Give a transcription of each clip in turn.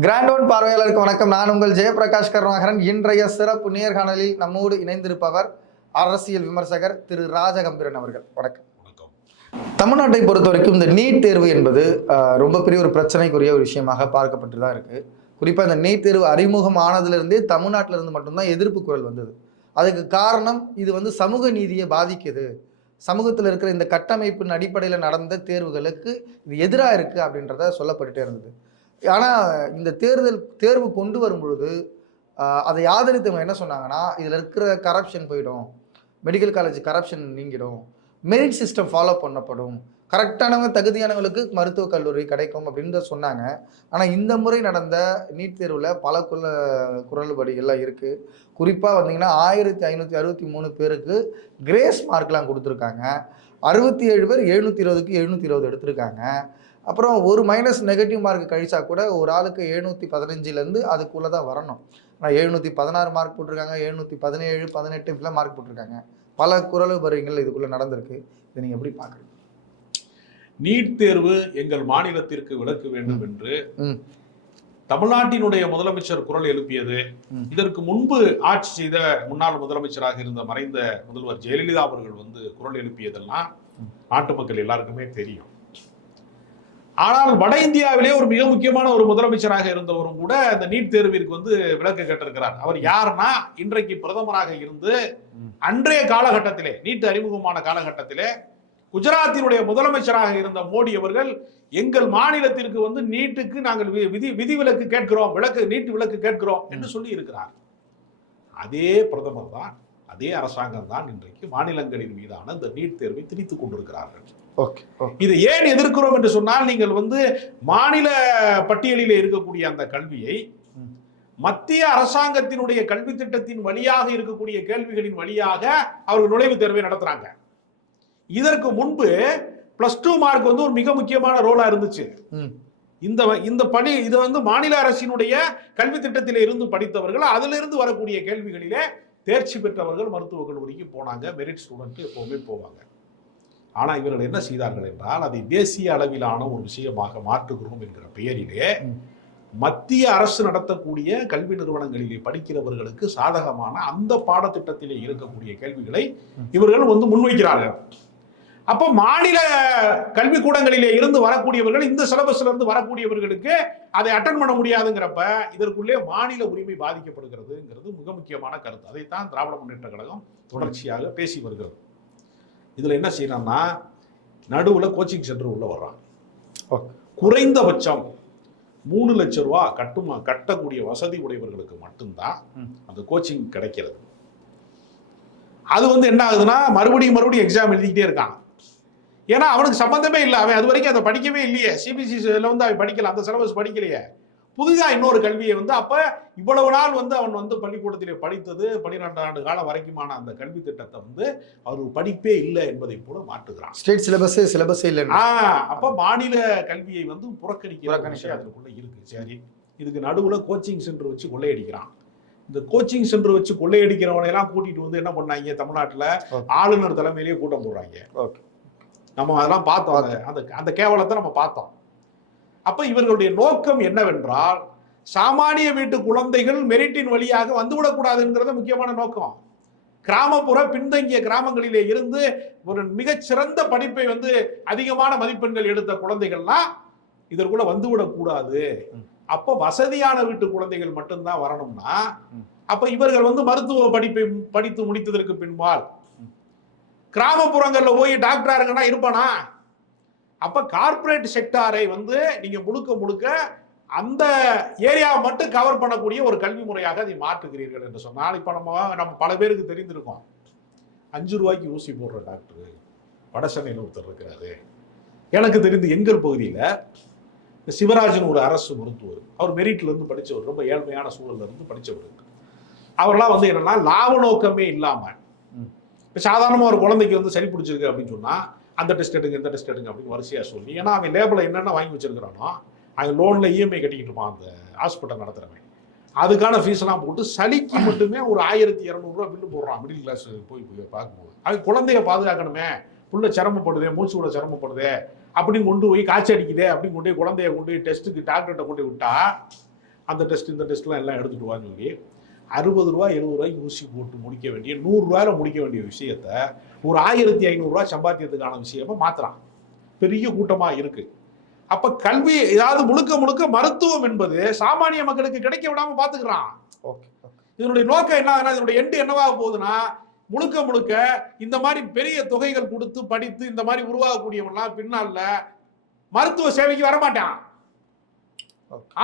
Grand one பார்வையாளருக்கு வணக்கம். நான் உங்கள் ஜெயபிரகாஷ் கருணாகரன். இன்றைய சிறப்பு நேர்காணலில் நம்மோடு இணைந்திருப்பவர் அரசியல் விமர்சகர் திரு ராஜகம்பீரன் அவர்கள். வணக்கம். தமிழ்நாட்டை பொறுத்த வரைக்கும் இந்த நீட் தேர்வு என்பது ரொம்ப பெரிய ஒரு பிரச்சனைக்குரிய ஒரு விஷயமாக பார்க்கப்பட்டு தான் இருக்கு. குறிப்பாக இந்த நீட் தேர்வு அறிமுகம் ஆனதுலேருந்தே தமிழ்நாட்டிலிருந்து மட்டும்தான் எதிர்ப்பு குரல் வந்தது. அதுக்கு காரணம் இது சமூக நீதியை பாதிக்குது, சமூகத்தில் இருக்கிற இந்த கட்டமைப்பின் அடிப்படையில் நடந்த தேர்வுகளுக்கு இது எதிராக இருக்குது அப்படின்றத சொல்லப்பட்டுட்டே இருந்தது. ஆனால் இந்த தேர்வு கொண்டு வரும் பொழுது அதை ஆதரித்தவங்க என்ன சொன்னாங்கன்னா, இதில் இருக்கிற கரப்ஷன் போயிடும், மெடிக்கல் காலேஜ் கரப்ஷன் நீங்கிடும், மெரிட் சிஸ்டம் ஃபாலோ பண்ணப்படும், கரெக்டானவங்க தகுதியானவங்களுக்கு மருத்துவக் கல்லூரி கிடைக்கும் அப்படின்னு சொன்னாங்க. ஆனால் இந்த முறை நடந்த நீட் தேர்வில் பல குரல்படிகள்லாம் இருக்குது. குறிப்பாக வந்தீங்கன்னா 1563 பேருக்கு கிரேஸ் மார்க்லாம் கொடுத்துருக்காங்க. 67 பேர் 720க்கு 720 எடுத்திருக்காங்க. அப்புறம் ஒரு மைனஸ் நெகட்டிவ் மார்க் கழிச்சா கூட ஒரு ஆளுக்கு 715லேருந்து அதுக்குள்ளே தான் வரணும். ஆனால் 716 மார்க் போட்டிருக்காங்க, 717, 18 இப்படிலாம் மார்க் போட்டிருக்காங்க. பல குரல்படிகள் இதுக்குள்ளே நடந்திருக்கு. இதை நீங்கள் எப்படி பார்க்குறீங்க? நீட் தேர்வு எங்கள் மாநிலத்திற்கு விலக்க வேண்டும் என்று தமிழ்நாட்டினுடைய முதலமைச்சர் குரல் எழுப்பியது. இதற்கு முன்பு ஆட்சி செய்த முன்னாள் முதலமைச்சராக இருந்த மறைந்த முதல்வர் ஜெயலலிதா அவர்கள் குரல் எழுப்பியதெல்லாம் நாட்டு மக்கள் எல்லாருக்குமே தெரியும். ஆனால் வட இந்தியாவிலே ஒரு மிக முக்கியமான ஒரு முதலமைச்சராக இருந்தவரும் கூட இந்த நீட் தேர்விற்கு விலக்கு கேட்டிருக்கிறார். அவர் யாருன்னா, இன்றைக்கு பிரதமராக இருந்து அன்றைய காலகட்டத்திலே நீட் அறிமுகமான காலகட்டத்திலே குஜராத்தினுடைய முதலமைச்சராக இருந்த மோடி அவர்கள் எங்கள் மாநிலத்திற்கு நீட்டுக்கு நாங்கள் விதிவிலக்கு கேட்கிறோம், நீட் விலக்கு கேட்கிறோம் என்று சொல்லி இருக்கிறார். அதே பிரதமர் தான், அதே அரசாங்கம் தான் இன்றைக்கு மாநிலங்களின் மீதான இந்த நீட் தேர்வை திணித்துக் கொண்டிருக்கிறார்கள். இதை ஏன் எதிர்க்கிறோம் என்று சொன்னால், நீங்கள் மாநில பட்டியலில் இருக்கக்கூடிய அந்த கல்வியை மத்திய அரசாங்கத்தினுடைய கல்வி திட்டத்தின் வழியாக இருக்கக்கூடிய கேள்விகளின் வழியாக அவர்கள் நுழைவுத் தேர்வை நடத்துறாங்க. இதற்கு முன்பு +2 மார்க் ஒரு மிக முக்கியமான ரோலா இருந்துச்சு. இந்த பணி இது மாநில அரசினுடைய கல்வி திட்டத்தில இருந்து படித்தவர்கள், அதிலிருந்து வரக்கூடிய கேள்விகளிலே தேர்ச்சி பெற்றவர்கள் மருத்துவக் கல்லூரிக்கு போனாங்க. மெரிட் ஸ்டூடெண்ட் எப்பவுமே போவாங்க. ஆனால் இவர்கள் என்ன செய்தார்கள் என்றால், அதை தேசிய அளவிலான ஒரு விஷயமாக மாற்றுகிறோம் என்கிற பெயரிலே மத்திய அரசு நடத்தக்கூடிய கல்வி நிறுவனங்களிலே படிக்கிறவர்களுக்கு சாதகமான அந்த பாடத்திட்டத்திலே இருக்கக்கூடிய கேள்விகளை இவர்கள் முன்வைக்கிறார்கள். அப்போ மாநில கல்விக்கூடங்களிலே இருந்து வரக்கூடியவர்கள், இந்த சிலபஸ்ல இருந்து வரக்கூடியவர்களுக்கு அதை அட்டன் பண்ண முடியாதுங்கிறப்ப இதற்குள்ளே மாநில உரிமை பாதிக்கப்படுகிறதுங்கிறது மிக முக்கியமான கருத்து. அதைத்தான் திராவிட முன்னேற்ற கழகம் தொடர்ச்சியாக பேசி வருகிறது. இதுல என்ன செய்யறான்னா, நடுவுல கோச்சிங் சென்டர் உள்ள வர்றாங்க. குறைந்தபட்சம் 3 லட்சம் ரூபா கட்டக்கூடிய வசதி உடையவர்களுக்கு மட்டும்தான் அந்த கோச்சிங் கிடைக்கிறது. அது என்ன ஆகுதுன்னா, மறுபடியும் எக்ஸாம் எழுதிக்கிட்டே இருக்கான். ஏன்னா அவனுக்கு சம்பந்தமே இல்லை, அவன் அது வரைக்கும் அதை படிக்கவே இல்லையே. சிபிசிசில அவன் படிக்கல, அந்த சிலபஸ் படிக்கலையே. புதிதா இன்னொரு கல்வியை அப்ப இவ்வளவு நாள் அவன் பள்ளிக்கூடத்திலே படித்தது 12 ஆண்டு காலம் வரைக்குமான அந்த கல்வி திட்டத்தை அவர் படிப்பே இல்லை என்பதை போல மாற்றுகிறான். ஸ்டேட் சிலபஸே இல்லை. அப்ப மாநில கல்வியை புறக்கணிக்கிற விஷயம் அதுக்குள்ள இருக்கு. சரி, இதுக்கு நடுவுல கோச்சிங் சென்டர் வச்சு கொள்ளையடிக்கிறான். இந்த கோச்சிங் சென்டர் வச்சு கொள்ளையடிக்கிறவனை எல்லாம் கூட்டிட்டு என்ன பண்ணாங்க, தமிழ்நாட்டுல ஆளுநர் தலைமையிலேயே கூட்டம் போடுறாங்க. நம்ம அதெல்லாம் பார்த்தோம், அந்த கேவலத்தை நம்ம பார்த்தோம். அப்ப இவர்களுடைய நோக்கம் என்னவென்றால், சாமானிய வீட்டு குழந்தைகள் மெரிட்டின் வழியாக வந்துவிடக்கூடாதுங்கிறத முக்கியமான நோக்கம். கிராமப்புற பின்தங்கிய கிராமங்களிலே இருந்து ஒரு மிகச்சிறந்த படிப்பை அதிகமான மதிப்பெண்கள் எடுத்த குழந்தைகள்லாம் இதற்குள்ள வந்துவிடக்கூடாது. அப்ப வசதியான வீட்டு குழந்தைகள் மட்டும்தான் வரணும்னா, அப்ப இவர்கள் மருத்துவ படிப்பை படித்து முடித்ததற்கு பின்பால் கிராமப்புறங்கள்ல போய் டாக்டரா இருங்கன்னா இருப்பானா? அப்ப கார்பரேட் செக்டாரை நீங்க முழுக்க அந்த ஏரியாவை மட்டும் கவர் பண்ணக்கூடிய ஒரு கல்வி முறையாக அதை மாற்றுகிறீர்கள் என்று சொன்னால், இப்ப நம்ம பல பேருக்கு தெரிந்திருக்கோம். 5 ரூபாய்க்கு ஊசி போடுற டாக்டர் வடசென்னையில் ஒருத்தர் இருக்கிறாரு. எனக்கு தெரிந்து எங்கள் பகுதியில் சிவராஜன் ஒரு அரசு மருத்துவர், அவர் மெரிட்ல இருந்து படிச்சவர், ரொம்ப ஏழ்மையான சூழல்ல இருந்து படிச்சவர். அவர்லாம் என்னன்னா லாப நோக்கமே இல்லாம, இப்ப சாதாரணமா ஒரு குழந்தைக்கு சளி பிடிச்சிருக்கு அப்படின்னு சொன்னா அந்த டெஸ்ட் எடுங்க, இந்த டெஸ்ட் எடுங்க அப்படின்னு வரிசையா சொல்லி, ஏன்னா அவன் லேபில் என்னென்ன வாங்கி வச்சிருக்கிறானோ, அவன் லோன்ல இஎம்ஐ கட்டிக்கிட்டு இருப்பான் அந்த ஹாஸ்பிட்டல் நடத்துறவன். அதுக்கான ஃபீஸ் எல்லாம் போட்டு சளிக்கு மட்டுமே ஒரு 1200 ரூபா பில்லு போடுறான். மிடில் கிளாஸ் போய் பார்க்கும்போது அவன் குழந்தைய பாதுகாக்கணுமே, புள்ள சிரமப்படுதே, மூச்சு விட சிரமப்படுதே அப்படின்னு கொண்டு போய் காய்ச்சி அடிக்குதே அப்படின்னு கொண்டு போய் குழந்தைய கொண்டு போய் டெஸ்ட்டுக்கு டாக்டர்கிட்ட கொண்டு போய் விட்டா அந்த டெஸ்ட் இந்த டெஸ்ட்லாம் எல்லாம் எடுத்துட்டு வான்னு சொல்லி 60 ரூபா 70 ரூபாய்க்கு ஊசி போட்டு முடிக்க வேண்டிய 100 ரூபாயில முடிக்க வேண்டிய விஷயத்த ஒரு 1500 ரூபாய் சம்பாத்தியத்துக்கான விஷயமா மாத்துறான். பெரிய கூட்டமா இருக்கு. அப்ப கல்வி ஏதாவது முழுக்க முழுக்க மருத்துவம் என்பது சாமானிய மக்களுக்கு கிடைக்க விடாம பாத்துக்கிறான். இதனுடைய நோக்கம் என்ன, இதனுடைய எண்டு என்னவாக போகுதுன்னா, முழுக்க முழுக்க இந்த மாதிரி பெரிய தொகைகள் கொடுத்து படித்து இந்த மாதிரி உருவாகக்கூடியவன்லாம் பின்னால மருத்துவ சேவைக்கு வரமாட்டான்.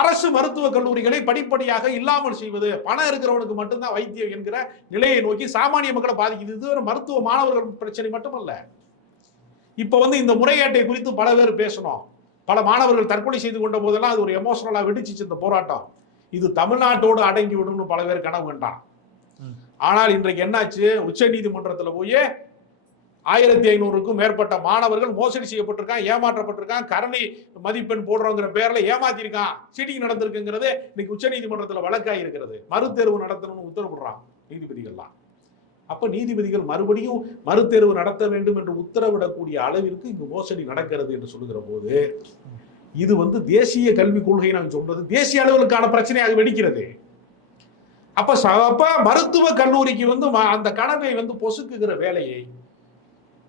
அரசு மருத்துவக் கல்லூரிகளை படிப்படியாக இல்லாமல் செய்வது, பணம் இருக்கிறவனுக்கு மட்டும்தான் வைத்தியம் என்கிற நிலையை நோக்கி சாமானிய மக்களை பாதிக்குது. இது ஒரு மருத்துவ மாணவர்கள் பிரச்சனை மட்டுமல்ல. இப்ப இந்த முறைகேட்டை குறித்து பல பேர் பேசணும். பல மாணவர்கள் தற்கொலை செய்து கொண்ட போதெல்லாம் அது ஒரு எமோஷனலா வெடிச்சிச்சு இந்த போராட்டம். இது தமிழ்நாட்டோடு அடங்கி விடும்னு பல பேர் கனவு கண்டான். ஆனால் இன்றைக்கு என்னாச்சு, உச்ச நீதிமன்றத்தில் போய் 1500க்கும் மேற்பட்ட மாணவர்கள் மோசடி செய்யப்பட்டிருக்கான், ஏமாற்றப்பட்டிருக்கான், கரணி மதிப்பெண் போடுறோங்கிற பேர்ல ஏமாத்திருக்கான், சீட்டிங் நடந்திருக்குங்கிறது இன்னைக்கு உச்ச நீதிமன்றத்தில் வழக்காகி இருக்கிறது. மறுதேர்வு நடத்தணும்னு உத்தரவிடுறான் நீதிபதிகள்லாம். அப்ப நீதிபதிகள் மறுபடியும் மறுதேர்வு நடத்த வேண்டும் என்று உத்தரவிடக்கூடிய அளவிற்கு இங்கு மோசடி நடக்கிறது என்று சொல்லுகிற போது, இது தேசிய கல்விக் கொள்கை நான் சொல்றது தேசிய அளவிற்கான பிரச்சனையாக வெடிக்கிறது. அப்ப மருத்துவ கல்லூரிக்கு அந்த கனவை பொசுக்குகிற வேலையை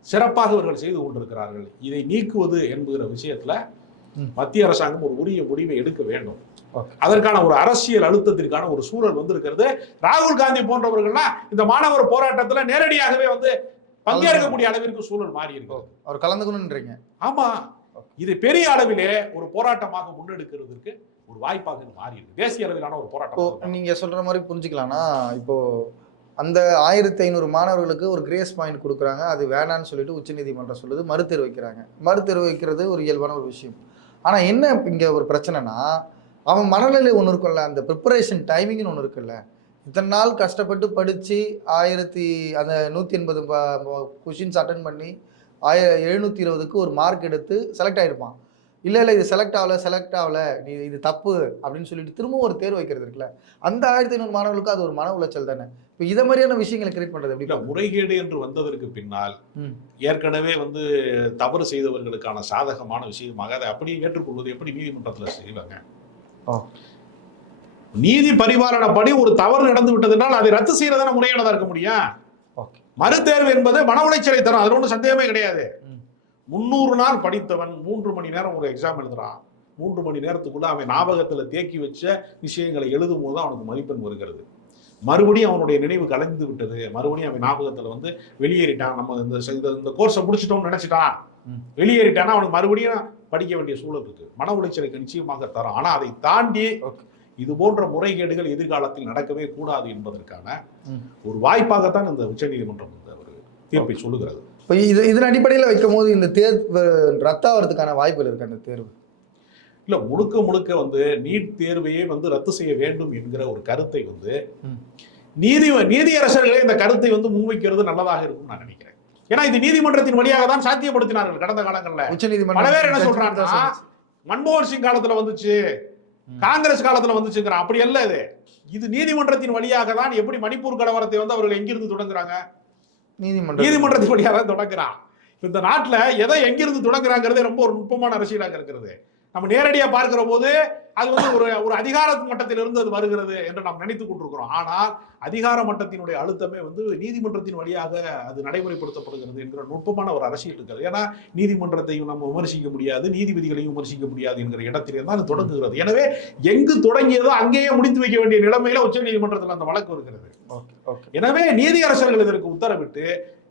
சிறப்பாக இவர்கள் செய்து கொண்டிருக்கிறார்கள். இதை நீக்குவது என்கிற விஷயத்துல மத்திய அரசாங்கம் ஒரு உரிய முடிவை எடுக்க வேண்டும். அதற்கான ஒரு அரசியல் அழுத்தத்திற்கான ஒரு சூழல் வந்திருக்கிறது. ராகுல் காந்தி போன்றவர்கள்லாம் இந்த மாணவர் போராட்டத்துல நேரடியாகவே பங்கேற்கக்கூடிய அளவிற்கு சூழல் மாறி இருக்கு. அவர் கலந்துக்கணும்ன்றீங்க? ஆமா, இது பெரிய அளவிலே ஒரு போராட்டமாக முன்னெடுக்கிறதுக்கு ஒரு வாய்ப்பாக மாறி இருக்கு. தேசிய அளவிலான ஒரு போராட்டம். நீங்க சொல்ற மாதிரி புரிஞ்சுக்கலாம்னா, இப்போ அந்த 1500 மாணவர்களுக்கு ஒரு கிரேஸ் பாயிண்ட் கொடுக்குறாங்க, அது வேணான்னு சொல்லிட்டு உச்சநீதிமன்றம் சொல்லுது, மறுதேர்வு வைக்கிறாங்க. மறுதேர்வு வைக்கிறது ஒரு இயல்பான ஒரு விஷயம். ஆனா என்ன இங்க ஒரு பிரச்சனைனா, அவன் மனநிலை ஒன்று இருக்குல்ல, அந்த ப்ரிப்பரேஷன் டைமிங்னு ஒன்று இருக்குல்ல. இத்தனை நாள் கஷ்டப்பட்டு படித்து அந்த 180 கொஷின்ஸ் அட்டன் பண்ணி 720க்கு ஒரு மார்க் எடுத்து செலக்ட் ஆகிருப்பான். இல்லை இது செலக்ட் ஆகலை, நீ இது தப்பு அப்படின்னு சொல்லிட்டு திரும்பவும் ஒரு தேர்வு வைக்கிறது இருக்குல்ல, அந்த 1500 மாணவர்களுக்கு அது ஒரு மன உளைச்சல் தானே. இப்போ இதை மாதிரியான விஷயங்களை கிரியேட் பண்ணுறது எப்படி? முறைகேடு என்று வந்ததற்கு பின்னால் ஏற்கனவே தவறு செய்தவர்களுக்கான சாதகமான விஷயமாக அதை அப்படியே ஏற்றுக்கொள்வது எப்படி நீதிமன்றத்தில் செய்வாங்க? நீதி பரிபாலனப்படி ஒரு தவறு நடந்து விட்டதுனால் அதை ரத்து செய்யறதான முறையானதா இருக்க முடியும். மறுதேர்வு என்பது மன உளைச்சலை தரும், அது ஒன்றும் சந்தேகமே கிடையாது. 300 நாள் படித்தவன் 3 மணி நேரம் ஒரு எக்ஸாம் எழுதுறான். 3 மணி நேரத்துக்குள்ள அவன் ஞாபகத்துல தேக்கி வச்ச விஷயங்களை எழுதும் போது அவனுக்கு மதிப்பெண் வருகிறது. மறுபடியும் அவனுடைய நினைவு கலைந்து விட்டது, மறுபடியும் அவன் ஞாபகத்துல வெளியேறிட்டான். நம்ம இந்த கோர்ஸை முடிச்சிட்டோம்னு நினைச்சிட்டான், வெளியேறிட்டான்னா அவனுக்கு மறுபடியும் படிக்க வேண்டிய சூழல் இருக்கு. மன உளைச்சலுக்கு நிச்சயமாக தரும். ஆனா அதை தாண்டி இது போன்ற முறைகேடுகள் எதிர்காலத்தில் நடக்கவே கூடாது என்பதற்கான ஒரு வாய்ப்பாகத்தான் இந்த உச்ச நீதிமன்றம் ஒரு தீர்ப்பை சொல்லுகிறது. இப்போ இதன் அடிப்படையில் வைக்கும் போது இந்த தேர்வு ரத்தாகிறதுக்கான வாய்ப்புகள் இருக்கு. அந்த தேர்வு இல்ல முழுக்க முழுக்க நீட் தேர்வையே ரத்து செய்ய வேண்டும் என்கிற ஒரு கருத்தை நீதியரசர்களே இந்த கருத்தை முன்வைக்கிறது நல்லதாக இருக்கும் நான் நினைக்கிறேன். ஏன்னா இது நீதிமன்றத்தின் வழியாக தான் சாத்தியப்படுத்தினார்கள் கடந்த காலங்களில். உச்ச நீதிமன்றம் பல பேர் என்ன சொல்றாங்கன்னா, மன்மோகன் சிங் காலத்துல வந்துச்சு, காங்கிரஸ் காலத்துல வந்துச்சுங்கிறான். அப்படி அல்ல, இது நீதிமன்றத்தின் வழியாக தான். எப்படி மணிப்பூர் கலவரத்தை அவர்கள் எங்கிருந்து தொடங்குறாங்க? நீதிமன்றத்தின் வழியாக தான் தொடங்குறான். இந்த நாட்டுல எதை எங்கிருந்து தொடங்குறாங்கிறதே ரொம்ப ஒரு நுட்பமான அரசியலாக இருக்கிறது. நம்ம நேரடியா பார்க்கிற போது அது ஒரு அதிகார மட்டத்திலிருந்து அது வருகிறது என்று நாம் நினைத்துக் கொண்டிருக்கிறோம். ஆனால் அதிகார மட்டத்தினுடைய அழுத்தமே நீதிமன்றத்தின் வழியாக அது நடைமுறைப்படுத்தப்படுகிறது என்கிற நுட்பமான ஒரு அரசியல் இருக்கிறது. ஏன்னா நீதிமன்றத்தையும் நம்ம விமர்சிக்க முடியாது, நீதிபதிகளையும் விமர்சிக்க முடியாது என்கிற இடத்திலே தான் அது தொடங்குகிறது. எனவே எங்கு தொடங்கியதோ அங்கேயே முடித்து வைக்க வேண்டிய நிலைமையில உச்ச நீதிமன்றத்தில் அந்த வழக்கு இருக்கிறது. எனவே நீதியரசர்கள் இதற்கு உத்தரவிட்டு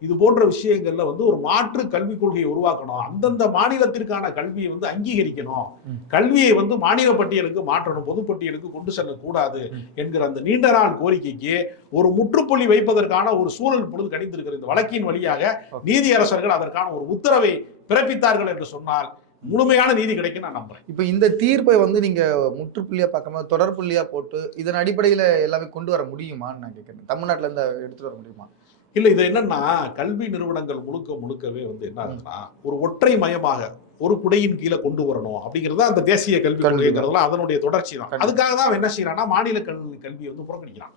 இது போன்ற விஷயங்கள்ல ஒரு மாற்று கல்விக் கொள்கையை உருவாக்கணும், அந்தந்த மாநிலத்திற்கான கல்வியை அங்கீகரிக்கணும், கல்வியை மாநில பட்டியலுக்கு மாற்றணும், பொதுப்பட்டியலுக்கு கொண்டு செல்லக்கூடாது என்கிற அந்த நீண்ட நாள் கோரிக்கைக்கு ஒரு முற்றுப்புள்ளி வைப்பதற்கான ஒரு சூழல் பொழுது கணித்திருக்கிறது. இந்த வழக்கின் வழியாக நீதியரசர்கள் அதற்கான ஒரு உத்தரவை பிறப்பித்தார்கள் என்று சொன்னால் முழுமையான நீதி கிடைக்கும் நான் நம்புறேன். இப்ப இந்த தீர்ப்பை நீங்க முற்றுப்புள்ளியா பார்க்காம தொடர்புள்ளியா போட்டு இதன் அடிப்படையில எல்லாமே கொண்டு வர முடியுமான்னு நான் கேட்கிறேன். தமிழ்நாட்டுல இருந்து எடுத்துட்டு வர முடியுமா? இல்ல, இது என்னன்னா கல்வி நிறுவனங்கள் முழுக்கவே என்ன ஆகுதுன்னா ஒரு ஒற்றை மயமாக ஒரு குடையின் கீழே கொண்டு வரணும் அப்படிங்கிறது அந்த தேசிய கல்வி கொள்கைங்கிறதுலாம் அதனுடைய தொடர்ச்சி தான். அதுக்காக தான் என்ன செய்யறான்னா மாநில கல்வியை புறக்கணிக்கிறான்.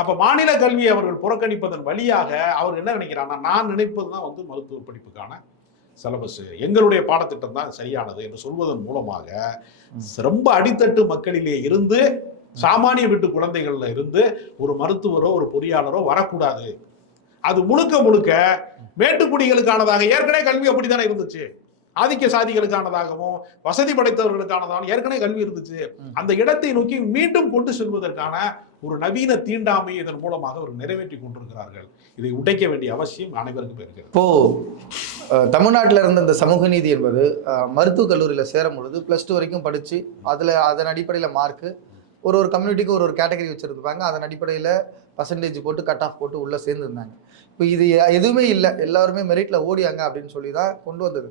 அப்ப மாநில கல்வியை அவர்கள் புறக்கணிப்பதன் வழியாக அவர் என்ன நினைக்கிறான்னா, நான் நினைப்பதுதான் மருத்துவ படிப்புக்கான சிலபஸ், எங்களுடைய பாடத்திட்டம் தான் சரியானது என்று சொல்வதன் மூலமாக ரொம்ப அடித்தட்டு மக்களிலே இருந்து சாமானிய வீட்டு குழந்தைகள்ல இருந்து ஒரு மருத்துவரோ ஒரு பொறியாளரோ வரக்கூடாது. அது முழுக்க முழுக்க மேட்டுக்குடிகளுக்கானதாக ஏற்கனவே கல்வி அப்படித்தானே இருந்துச்சு. ஆதிக்க சாதிகளுக்கானதாகவும் வசதி படைத்தவர்களுக்கானதாகவும் ஏற்கனவே கல்வி இருந்துச்சு. அந்த இடத்தை நோக்கி மீண்டும் கொண்டு செல்வதற்கான ஒரு நவீன தீண்டாமை இதன் மூலமாக அவர் நிறைவேற்றி கொண்டிருக்கிறார்கள். இதை உடைக்க வேண்டிய அவசியம் அனைவருக்கும் இருக்கிறது. இப்போ தமிழ்நாட்டில் இருந்த இந்த சமூக நீதி என்பது மருத்துவக் கல்லூரியில் சேரும் பொழுது +2 வரைக்கும் படித்து அதன் அடிப்படையில் மார்க்கு ஒரு கம்யூனிட்டிக்கு ஒரு கேட்டகரி வச்சுருப்பாங்க. அதன் அடிப்படையில் பர்சன்டேஜ் போட்டு கட் ஆஃப் போட்டு உள்ளே சேர்ந்துருந்தாங்க. இப்போ இது எதுவுமே இல்லை, எல்லாருமே மெரிட்டில் ஓடியாங்க அப்படின்னு சொல்லி தான் கொண்டு வந்தது.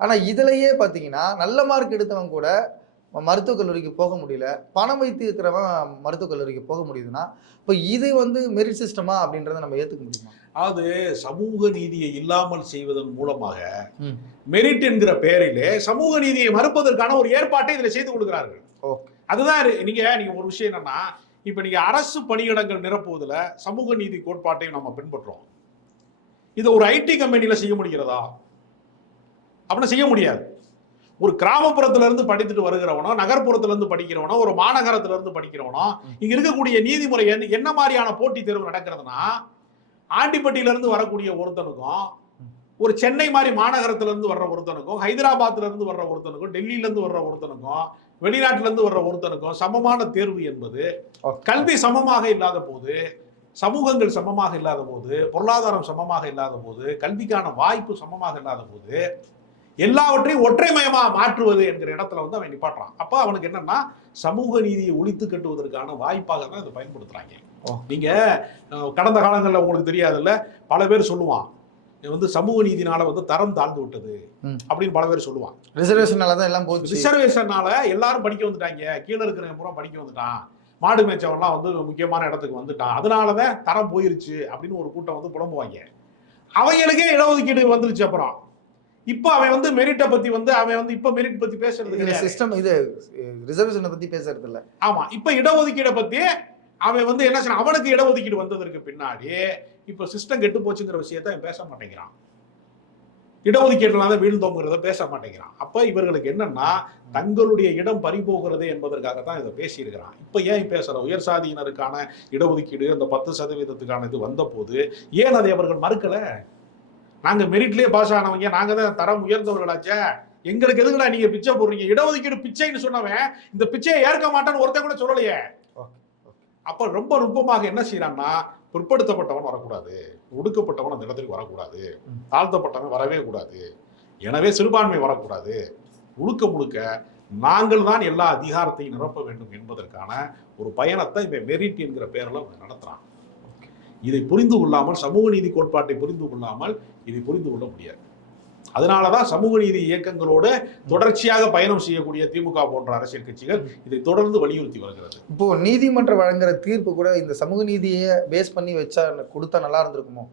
ஆனால் இதுலையே பார்த்தீங்கன்னா நல்ல மார்க் எடுத்தவங்க கூட மருத்துவக் கல்லூரிக்கு போக முடியல, பணம் வைத்து இருக்கிறவன் மருத்துவக் கல்லூரிக்கு போக முடியுதுன்னா இப்போ இது மெரிட் சிஸ்டமா அப்படின்றத நம்ம ஏற்றுக்க முடியுமா? அது சமூக நீதியை இல்லாமல் செய்வதன் மூலமாக மெரிட் என்கிற பெயரிலே சமூக நீதியை மறுப்பதற்கான ஒரு ஏற்பாட்டை இதில் செய்து கொடுக்கிறார்கள். அதுதான் நீங்க ஒரு விஷயம் என்னன்னா, இப்ப நீங்க அரசு பணியிடங்கள் நிரப்புவதில் சமூக நீதி கோட்பாட்டையும் நம்ம பின்பற்றோம். இதை ஒரு ஐடி கம்பெனியில செய்ய முடிகிறதா? அப்படின்னா செய்ய முடியாது. ஒரு கிராமப்புறத்துல இருந்து படித்துட்டு வருகிறவனோ, நகர்ப்புறத்துல இருந்து படிக்கிறவனோ, ஒரு மாநகரத்துல இருந்து படிக்கிறவனோ, இங்க இருக்கக்கூடிய நீதிமுறை என்ன மாதிரியான போட்டி தேர்வு நடக்கிறதுனா, ஆண்டிப்பட்டியில இருந்து வரக்கூடிய ஒருத்தனுக்கும், ஒரு சென்னை மாதிரி மாநகரத்துல இருந்து வர்ற ஒருத்தனுக்கும், ஹைதராபாத்ல இருந்து வர்ற ஒருத்தனுக்கும், டெல்லியில இருந்து வர்ற ஒருத்தனுக்கும், வெளிநாட்டுல இருந்து வர்ற ஒருத்தனுக்கும் சமமான தேர்வு என்பது கல்வி சமமாக இல்லாத போது, சமூகங்கள் சமமாக இல்லாத போது, பொருளாதாரம் சமமாக இல்லாத போது, கல்விக்கான வாய்ப்பு சமமாக இல்லாத போது, எல்லாவற்றையும் ஒற்றைமயமா மாற்றுவது என்கிற இடத்துல அவன் நிப்பாட்டுறான். அப்ப அவனுக்கு என்னன்னா, சமூக நீதியை ஒழித்து கட்டுவதற்கான வாய்ப்பாக தான் இதை பயன்படுத்துறாங்க. நீங்க கடந்த காலங்களில் உங்களுக்கு தெரியாதுல்ல, பல பேர் சொல்லுவான் சமூக நீதினால தரம் தாழ்ந்து விட்டது அப்படின்னு பல பேர் சொல்லுவான். ரிசர்வேஷனால தான் எல்லாம் போச்சு. ரிசர்வேஷனால எல்லாரும் படிக்க வந்துட்டாங்க, கீழே இருக்கிற பூரா படிக்க வந்துட்டான், மாடு மேய்ச்சவன்லாம் முக்கியமான இடத்துக்கு வந்துட்டான், அதனாலதான் தரம் போயிருச்சு அப்படின்னு ஒரு கூட்டம் புலம்புவாங்க. அவங்களுக்கே இடஒதுக்கீடு வந்துருச்சு. அப்புறம் இப்ப அவன் மெரிட்டை பத்தி அவன் இப்ப மெரிட் பத்தி பேசுறது சிஸ்டம், இது ரிசர்வேஷனை பத்தி பேசுறது இல்ல. ஆமா, இப்ப இடஒதுக்கீடை பத்தி அவன் என்ன சொன்ன, அவனுக்கு இடஒதுக்கீடு வந்ததற்கு பின்னாடி இப்ப சிஸ்டம் கெட்டு போச்சுங்கிற விஷயத்த அவன் பேச மாட்டேங்கிறான். இடஒதுக்கீடுனால வீழ்ந்தோங்கிறத பேச மாட்டேங்கிறான். அப்ப இவர்களுக்கு என்னன்னா, தங்களுடைய இடம் பறிபோகிறது என்பதற்காகத்தான் இதை பேசியிருக்கிறான். இப்ப ஏன் பேசுற உயர் சாதியினருக்கான இடஒதுக்கீடு அந்த 10% இது வந்த போது ஏன் அதை அவர்கள் மறுக்கல? நாங்க மெரிட்லயே பாஸ் ஆனவங்க, நாங்க தான் தரம் உயர்ந்தவர்களாச்சே, எங்களுக்கு எதுக்குடா நீங்க பிச்சை போடுறீங்க? இடஒதுக்கீடு பிச்சைன்னு சொன்னவன் இந்த பிச்சையை ஏற்க மாட்டான்னு ஒருத்தன் கூட சொல்லலையே. அப்ப ரொம்ப நுட்பமாக என்ன செய்யறான்னா, பிற்படுத்தப்பட்டவன் வரக்கூடாது, ஒடுக்கப்பட்டவன் அந்த இடத்துக்கு வரக்கூடாது, தாழ்த்தப்பட்டவன் வரவே கூடாது, எனவே சிறுபான்மை வரக்கூடாது, முழுக்க முழுக்க நாங்கள் தான் எல்லா அதிகாரத்தையும் நிரப்ப வேண்டும் என்பதற்கான ஒரு பயணத்தை இந்த மெரிட் என்கிற பெயரில் நடத்துறான். இதை புரிந்து கொள்ளாமல், சமூக நீதி கோட்பாட்டை புரிந்து கொள்ளாமல் இதை புரிந்து கொள்ள முடியாது. அதனாலதான் சமூக நீதி இயக்கங்களோடு தொடர்ச்சியாக பயணம் செய்யக்கூடிய திமுக போன்ற அரசியல் கட்சிகள் இதை தொடர்ந்து வலியுறுத்தி வருகிறது. இப்போ நீதிமன்றம் வழங்குற தீர்ப்பு கூட இந்த சமூக நீதியை பேஸ் பண்ணி கொடுத்தா நல்லா இருந்திருக்குமோ?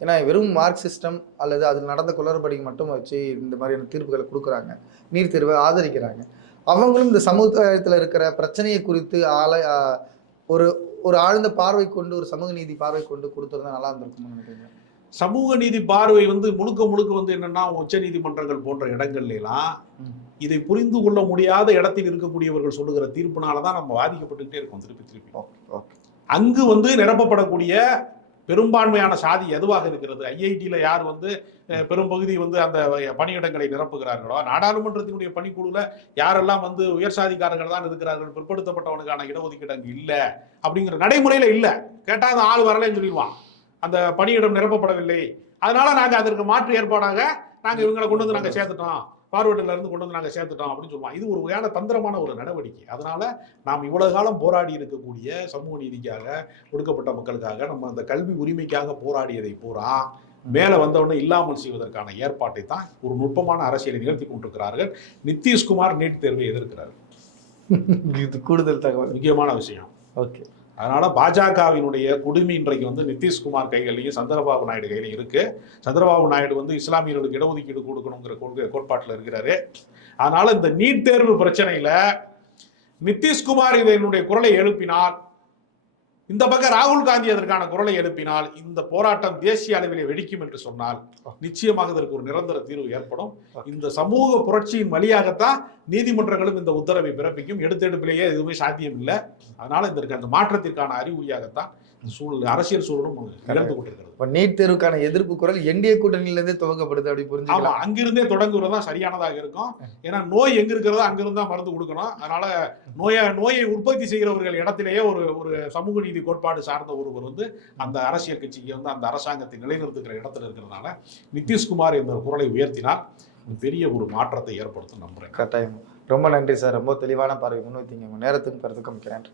ஏன்னா வெறும் மார்க் சிஸ்டம் அல்லது அதில் நடந்த குளறுபடி மட்டும் வச்சு இந்த மாதிரியான தீர்ப்புகளை கொடுக்குறாங்க, நீட் தேர்வை ஆதரிக்கிறாங்க. அவங்களும் இந்த சமூகத்தில் இருக்கிற பிரச்சனையை குறித்து ஒரு ஆழ்ந்த பார்வை கொண்டு, ஒரு சமூக நீதி பார்வை கொண்டு கொடுத்துருந்தா நல்லா இருந்திருக்கும்னு நினைக்கிறீங்க? சமூக நீதி பார்வை முழுக்க முழுக்க என்னன்னா, உச்ச நீதிமன்றங்கள் போன்ற இடங்கள்ல எல்லாம் இதை புரிந்து கொள்ள முடியாத இடத்தில் இருக்கக்கூடியவர்கள் சொல்லுகிற தீர்ப்புனாலதான் நம்ம பாதிக்கப்பட்டுக்கிட்டே இருக்கோம். திருப்பி அங்கு நிரப்பப்படக்கூடிய பெரும்பான்மையான சாதி எதுவாக இருக்கிறது? ஐஐடியில யார் பெரும்பகுதி அந்த பணியிடங்களை நிரப்புகிறார்களோ, நாடாளுமன்றத்தினுடைய பணிக்குழுல யாரெல்லாம் உயர் சாதிக்காரர்கள் தான் இருக்கிறார்கள், பிற்படுத்தப்பட்டவனுக்கான இடஒதுக்கீடு அங்கு இல்ல அப்படிங்கிற நடைமுறையில இல்ல. கேட்டா அந்த ஆள் வரலன்னு சொல்லிடுவான், அந்த பணியிடம் நிரப்பப்படவில்லை, அதனால நாங்க அதற்கு மாற்று ஏற்பாடாக நாங்க இவங்களை கொண்டு வந்து நாங்க சேர்த்துட்டோம், பார்வர்டுல இருந்து கொண்டு வந்து நாங்க சேர்த்துட்டோம் அப்படின்னு சொல்லுவாங்க. இது ஒரு வகையான தந்திரமான ஒரு நடவடிக்கை. அதனால நாம் இவ்வளவு காலம் போராடி இருக்கக்கூடிய சமூக நீதிக்காக, ஒடுக்கப்பட்ட மக்களுக்காக, நம்ம அந்த கல்வி உரிமைக்காக போராடியதை பூரா மேல வந்தவுடனே இல்லாமல் செய்வதற்கான ஏற்பாட்டை தான் ஒரு நுட்பமான அரசியலை நிகழ்த்தி கொண்டிருக்கிறார்கள். நிதிஷ்குமார் நீட் தேர்வை எதிர்க்கிறார். இது கூடுதல் தகவல், முக்கியமான விஷயம். ஓகே, அதனால பாஜகவினுடைய குடுமி இன்றைக்கு நிதிஷ்குமார் கைகளிலையும் சந்திரபாபு நாயுடு கையிலையும் இருக்கு. சந்திரபாபு நாயுடு இஸ்லாமியர்களுக்கு இடஒதுக்கீடு கொடுக்கணுங்கிற கோட்பாட்டில் இருக்கிறாரு. அதனால இந்த நீட் தேர்வு பிரச்சனையில நிதிஷ்குமார் இதனுடைய குரலை எழுப்பினால் இந்த பக்கம் ராகுல் காந்தி அதற்கான குரலை எழுப்பினால் இந்த போராட்டம் தேசிய அளவிலே வெடிக்கும் என்று சொன்னால் நிச்சயமாக இதற்கு ஒரு நிரந்தர தீர்வு ஏற்படும். இந்த சமூக புரட்சியின் வழியாகத்தான் நீதிமன்றங்களும் இந்த உத்தரவை பிறப்பிக்கும். எடுத்தெடுப்பிலேயே எதுவுமே சாத்தியம் இல்லை. அதனால இதற்கு அந்த மாற்றத்திற்கான அறிகுறியாகத்தான் சூழல் அரசியல் சூழலும் இழந்து கொண்டிருக்கிறது. நீட் தேர்வுக்கான எதிர்ப்பு குரல் என்டிஏ கூட்டணியிலிருந்தே துவக்கப்படுது அப்படி புரிஞ்சுக்கலாம். அங்கிருந்தே தொடங்குவது தான் சரியானதாக இருக்கும். ஏன்னா நோய் எங்க இருக்கிறதோ அங்கிருந்தா மருந்து கொடுக்கணும். அதனால நோயை உற்பத்தி செய்கிறவர்கள் இடத்திலேயே ஒரு சமூக நீதி கோட்பாடு சார்ந்த ஒருவர் வந்து அந்த அரசியல் கட்சிக்கு வந்து அந்த அரசாங்கத்தை நிலைநிறுத்துகிற இடத்துல இருக்கிறதுனால நிதிஷ்குமார் இந்த குரலை உயர்த்தினால் பெரிய ஒரு மாற்றத்தை ஏற்படுத்தும் நம்புறேன். கட்டாயம். ரொம்ப நன்றி சார். ரொம்ப தெளிவான பார்வை முன்வைத்தீங்க. நேரத்துக்கும் கருத்துக்கும் நன்றி.